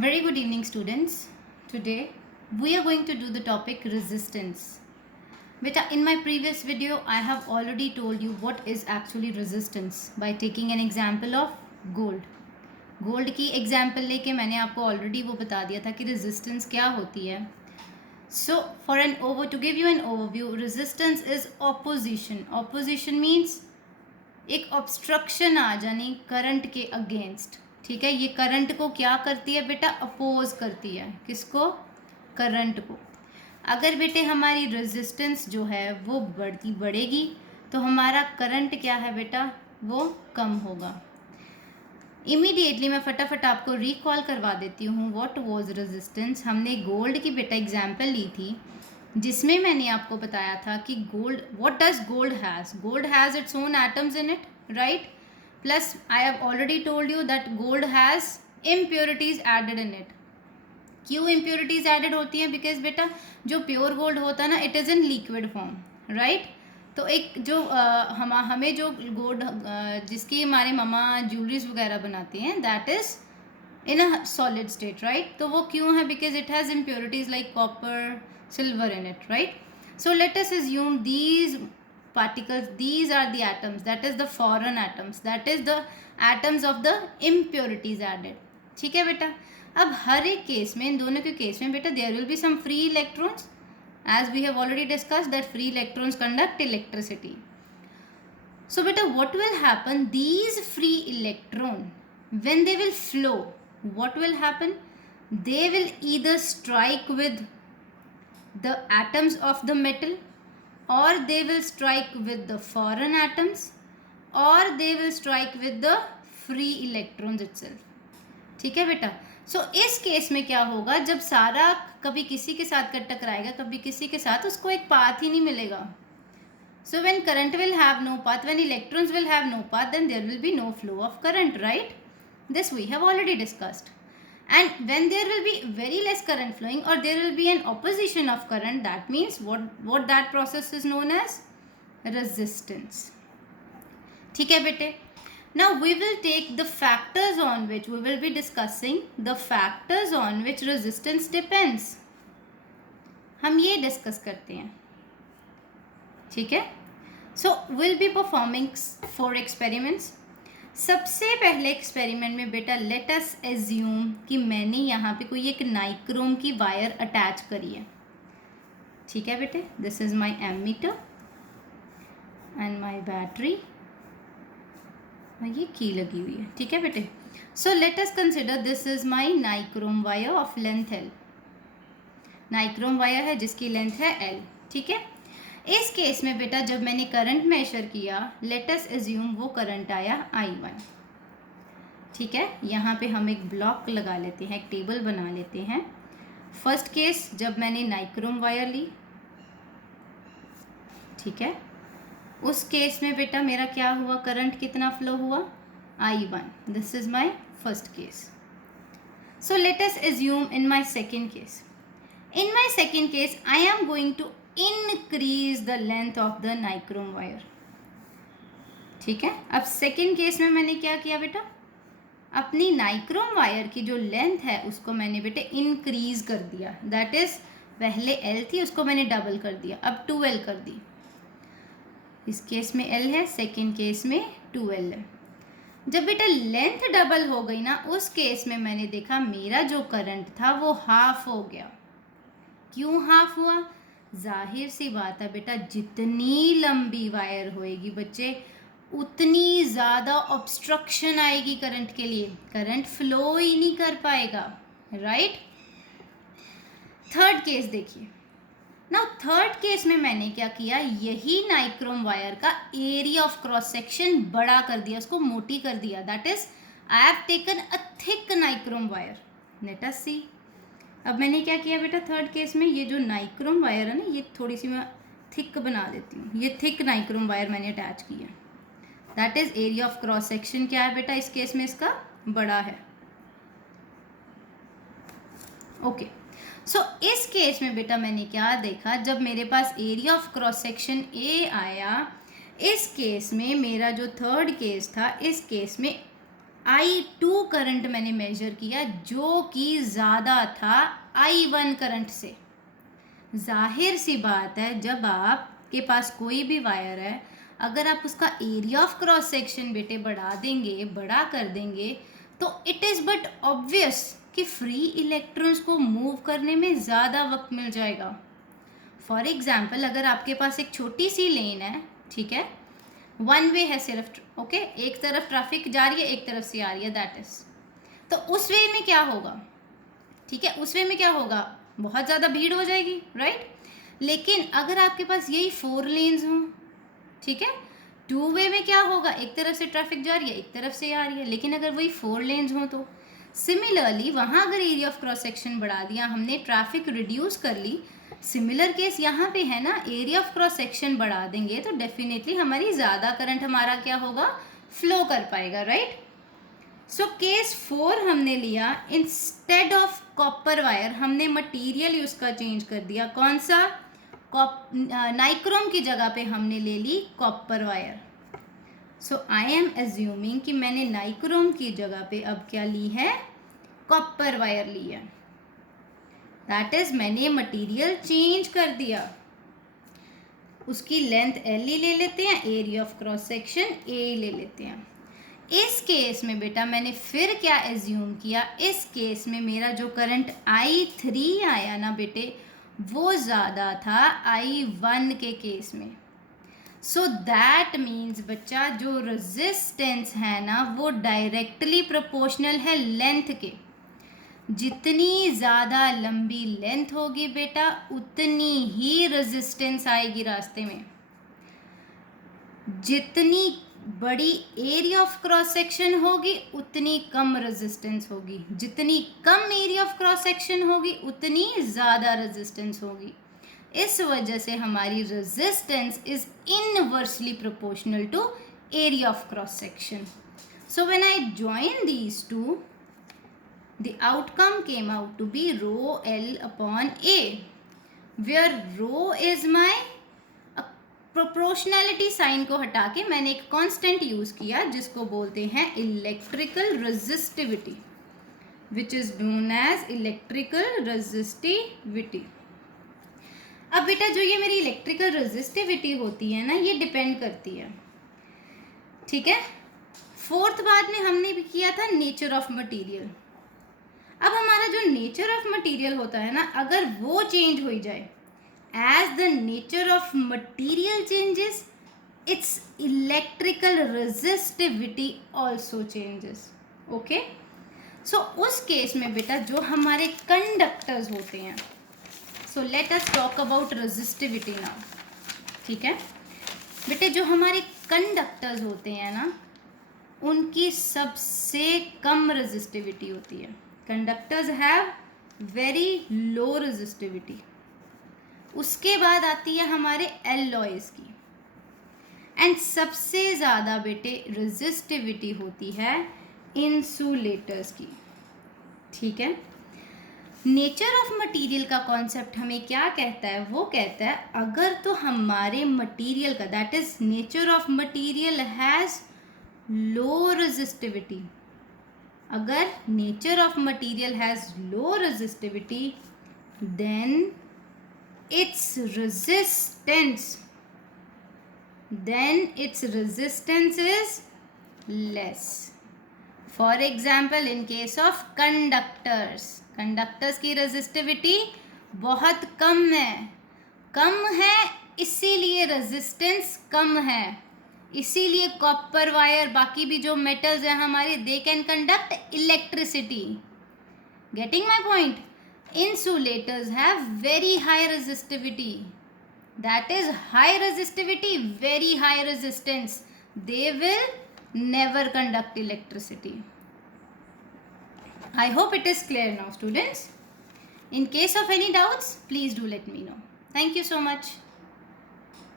Very good evening, students. Today we are going to do the topic resistance. Beta, in my previous video, I have already told you what is actually resistance by taking an example of gold. Gold की example लेके मैंने आपको already वो बता दिया था कि resistance क्या होती है. So for an over to give you an overview, resistance is opposition. Opposition means एक ऑब्स्ट्रक्शन आ जानी करंट के अगेंस्ट. ठीक है, ये करंट को क्या करती है बेटा? अपोज करती है. किसको? करंट को. अगर बेटे हमारी रेजिस्टेंस जो है वो बढ़ेगी तो हमारा करंट क्या है बेटा? वो कम होगा. इमीडिएटली मैं फटाफट आपको रिकॉल करवा देती हूँ व्हाट वाज रेजिस्टेंस. हमने गोल्ड की बेटा एग्जाम्पल ली थी जिसमें मैंने आपको बताया था कि gold, what does gold has? Gold has its own atoms in it, right? Plus I have already told you that gold has impurities added in it. क्यों इम्प्योरिटीज़ एडेड होती हैं? बिकॉज बेटा जो प्योर गोल्ड होता है ना, it is in liquid form, right? तो एक जो हमें जो गोल्ड जिसकी हमारे ममा ज्वेलरीज वगैरह बनाती हैं, that is in a solid state, right? तो वो क्यों है? because it has impurities like copper, silver in it, right? So let us assume these particles, these are the atoms, that is the foreign atoms, that is the atoms of the impurities added. ठीक है बेटा. अब हर एक case में, इन दोनों के case में बेटा there will be some free electrons, as we have already discussed that free electrons conduct electricity. So beta what will happen? These free electron, when they will flow, what will happen? They will either strike with the atoms of the metal, or they will strike with the foreign atoms, or they will strike with the free electrons itself. ठीक है बेटा. सो इस case में क्या होगा? जब सारा कभी किसी के साथ टकराएगा, कभी किसी के साथ, उसको एक पाथ ही नहीं मिलेगा. So when current will have no path, when electrons will have no path, then there will be no flow of current, right? This we have already discussed. And when there will be very less current flowing, or there will be an opposition of current, that means what that process is known as resistance. ठीक है बेटे. Now we will take the factors on which we will be discussing, the factors on which resistance depends. हम ये discuss करते हैं. ठीक है. So will be performing 4 experiments. सबसे पहले एक्सपेरिमेंट में बेटा लेट अस एज्यूम कि मैंने यहाँ पे कोई एक नाइक्रोम की वायर अटैच करी है. ठीक है बेटे. This is my ammeter and my battery. ये की लगी हुई है. ठीक है बेटे. So let us consider this is my nichrome wire of length L. Nichrome wire है जिसकी लेंथ है L. ठीक है. इस केस में बेटा जब मैंने करंट मेजर किया, लेट अस एज्यूम वो करंट आया I1. ठीक है. यहाँ पे हम एक ब्लॉक लगा लेते हैं, एक टेबल बना लेते हैं. फर्स्ट केस जब मैंने नाइक्रोम वायर ली, ठीक है, उस केस में बेटा मेरा क्या हुआ? करंट कितना फ्लो हुआ? I1. This is my first case. So let us assume in my second case. In my second case, I am going to increase the length of the nichrome wire. ठीक है. अब second case में मैंने क्या किया बेटा? अपनी nichrome wire की जो लेंथ है उसको मैंने बेटे इंक्रीज कर दिया. दैट इज पहले L थी, उसको मैंने डबल कर दिया, अब 2L कर दी. इस केस में L है, सेकेंड केस में 2L है. जब बेटा लेंथ डबल हो गई ना, उस केस में मैंने देखा मेरा जो करंट था वो हाफ हो गया. क्यों हाफ हुआ? जाहिर सी बात है बेटा, जितनी लंबी वायर होएगी बच्चे उतनी ज़्यादा ऑब्स्ट्रक्शन आएगी करंट के लिए. करंट फ्लो ही नहीं कर पाएगा, राइट? थर्ड केस देखिए. नाउ थर्ड केस में मैंने क्या किया? यही नाइक्रोम वायर का एरिया ऑफ क्रॉस सेक्शन बड़ा कर दिया, उसको मोटी कर दिया. That is I have taken a thick nichrome wire. Let us see. अब मैंने क्या किया बेटा थर्ड केस में? ये जो नाइक्रोम वायर है ना, ये थोड़ी सी मैं थिक बना देती हूँ. ये थिक नाइक्रोम वायर मैंने अटैच किया. That is area of cross section क्या है बेटा? इस केस में इसका बड़ा है. ओके. सो इस केस में बेटा मैंने क्या देखा? जब मेरे पास area of cross section A आया, इस केस में मेरा जो थर्ड केस था, इस केस में I2 करंट मैंने मेजर किया जो कि ज़्यादा था I1 करंट से। जाहिर सी बात है, जब आपके पास कोई भी वायर है, अगर आप उसका एरिया ऑफ क्रॉस सेक्शन बेटे बढ़ा देंगे, बड़ा कर देंगे, तो इट इज़ बट ऑब्वियस कि फ्री इलेक्ट्रॉन्स को मूव करने में ज़्यादा वक्त मिल जाएगा। फॉर एग्जाम्पल, अगर आपके पास एक छोटी सी लेन है, ठीक है, वन वे है सिर्फ, ओके, एक तरफ ट्रैफिक जा रही है, एक तरफ से आ रही है, दैट इज, तो उस वे में क्या होगा, ठीक है, उस वे में क्या होगा, बहुत ज़्यादा भीड़ हो जाएगी, राइट। लेकिन अगर आपके पास यही 4 लेन्स हों, ठीक है, 2 वे में क्या होगा, एक तरफ से ट्रैफिक जा रही है, एक तरफ से आ रही है, लेकिन अगर वही 4 लेन्स हों तो सिमिलरली वहाँ अगर एरिया ऑफ क्रॉस सेक्शन बढ़ा दिया हमने, ट्रैफिक रिड्यूस कर ली, सिमिलर केस यहाँ पे है ना, एरिया ऑफ क्रॉस सेक्शन बढ़ा देंगे तो डेफिनेटली हमारी ज़्यादा करंट हमारा क्या होगा, फ्लो कर पाएगा, राइट। सो केस 4 हमने लिया, इंस्टेड ऑफ कॉपर वायर हमने मटेरियल उसका चेंज कर दिया, कौन सा, नाइक्रोम की जगह पे हमने ले ली copper wire. So I am assuming कि मैंने नाइक्रोम की जगह पे अब क्या ली है, कॉपर वायर ली है, दैट इज मैंने मटेरियल चेंज कर दिया, उसकी लेंथ L ही ले लेते हैं, area of cross section A ले लेते हैं। इस केस में बेटा मैंने फिर क्या एज्यूम किया, इस केस में मेरा जो करंट I3 आया ना बेटे, वो ज़्यादा था I1 के केस में। सो दैट मीन्स बच्चा जो रेजिस्टेंस है ना, वो डायरेक्टली प्रोपोर्शनल है लेंथ के। जितनी ज़्यादा लंबी लेंथ होगी बेटा, उतनी ही रेजिस्टेंस आएगी रास्ते में। जितनी बड़ी एरिया ऑफ क्रॉस सेक्शन होगी उतनी कम रेजिस्टेंस होगी, जितनी कम एरिया ऑफ क्रॉस सेक्शन होगी उतनी ज़्यादा रेजिस्टेंस होगी। इस वजह से हमारी resistance is inversely proportional to area of cross section. So when I join these two, the outcome came out to be rho L upon A, where rho is my proportionality sign को हटा के मैंने एक constant use किया जिसको बोलते हैं electrical resistivity, which is known as electrical resistivity. अब बेटा जो ये मेरी इलेक्ट्रिकल रेजिस्टिविटी होती है ना, ये डिपेंड करती है, ठीक है। फोर्थ बात में हमने भी किया था नेचर ऑफ मटेरियल। अब हमारा जो नेचर ऑफ मटेरियल होता है ना, अगर वो चेंज हो जाए, as the nature of material changes, its electrical resistivity also changes, okay. So उस केस में बेटा जो हमारे कंडक्टर्स होते हैं, so let us talk about resistivity now, ठीक है बेटे। जो हमारे कंडक्टर्स होते हैं ना, उनकी सबसे कम रेजिस्टिविटी होती है। Conductors have very low resistivity. उसके बाद आती है हमारे एलॉयज़ की, एंड सबसे ज़्यादा बेटे रेजिस्टिविटी होती है इंसुलेटर्स की, ठीक है। नेचर ऑफ मटेरियल का कॉन्सेप्ट हमें क्या कहता है, वो कहता है अगर तो हमारे मटेरियल का, that is nature of material has low resistivity, अगर nature of material has low resistivity, then its resistance is less. For example, in case of conductors की resistivity बहुत कम है, इसीलिए रेजिस्टेंस कम है, इसीलिए कॉपर वायर, बाकी भी जो मेटल्स हैं हमारे, they can conduct electricity. Getting my point? Insulators have very high resistivity, that is high resistivity, very high resistance. They will never conduct electricity. I hope it is clear now, students. In case of any doubts, please do let me know. Thank you so much.